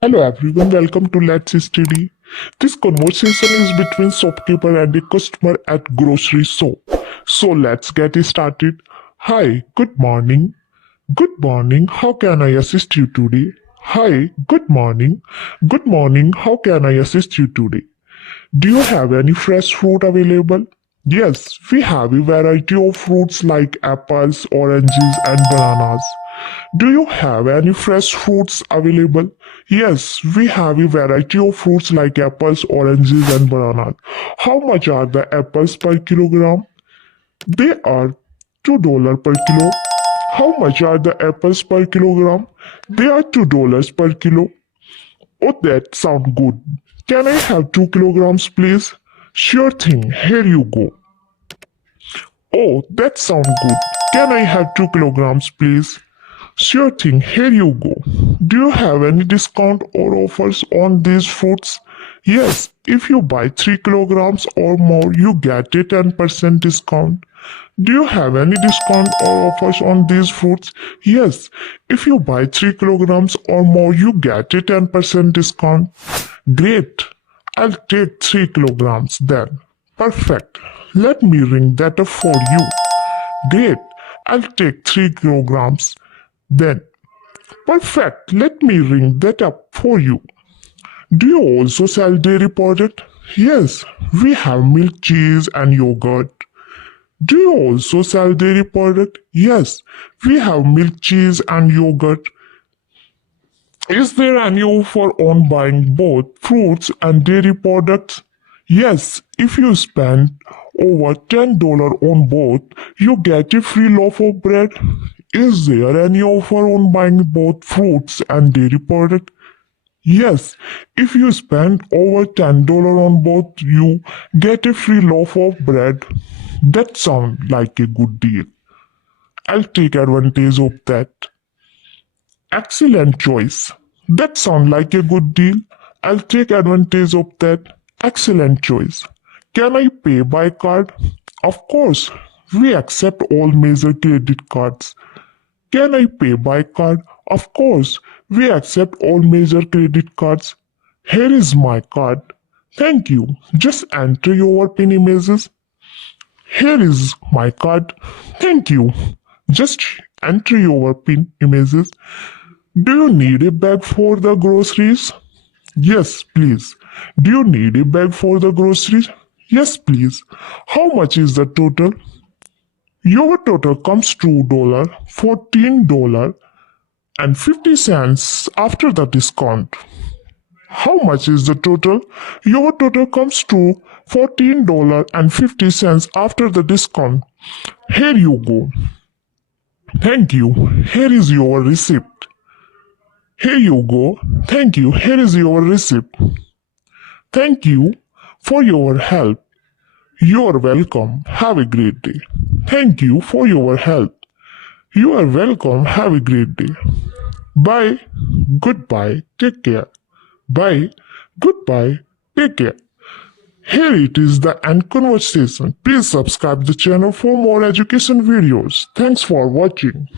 Hello everyone, welcome to Let's Study. This conversation is between shopkeeper and a customer at grocery shop. So let's get started. Hi, good morning. Good morning, how can I assist you today? Hi, good morning. Good morning, how can I assist you today? Do you have any fresh fruit available? Yes, we have a variety of fruits like apples, oranges, and bananas. Do you have any fresh fruits available? Yes, we have a variety of fruits like apples, oranges, and bananas. How much are the apples per kilogram? They are $2 per kilo. How much are the apples per kilogram? They are $2 per kilo. Oh, that sounds good. Can I have 2 kilograms, please? Sure thing, here you go. Oh, that sounds good. Can I have 2 kilograms, please? Sure thing, here you go. Do you have any discount or offers on these fruits? Yes, if you buy 3 kilograms or more, you get a 10% discount. Do you have any discount or offers on these fruits? Yes, if you buy 3 kilograms or more, you get a 10% discount. Great, I'll take 3 kilograms then. Perfect, let me ring that up for you. Great, I'll take 3 kilograms then. Perfect, let me ring that up for you. Do you also sell dairy product? Yes, we have milk, cheese and yogurt. Do you also sell dairy product? Yes, we have milk, cheese and yogurt. Is there any offer on buying both fruits and dairy products? Yes, if you spend over $10 on both, you get a free loaf of bread. Is there any offer on buying both fruits and dairy products? Yes, if you spend over $10 on both, you get a free loaf of bread. That sounds like a good deal. I'll take advantage of that. Excellent choice. That sounds like a good deal. I'll take advantage of that. Excellent choice. Can I pay by card? Of course. We accept all major credit cards. Can I pay by card? Of course. We accept all major credit cards. Here is my card. Thank you. Just enter your PIN images. Here is my card. Thank you. Just enter your PIN images. Do you need a bag for the groceries? Yes, please. Do you need a bag for the groceries? Yes, please. How much is the total? Your total comes to $14.50 after the discount. How much is the total? Your total comes to $14.50 after the discount. Here you go. Thank you. Here is your receipt. Here you go. Thank you. Here is your receipt. Thank you for your help. You are welcome. Have a great day. Thank you for your help. You are welcome. Have a great day. Bye. Goodbye. Take care. Bye. Goodbye. Take care. Here it is the end conversation. Please subscribe the channel for more education videos. Thanks for watching.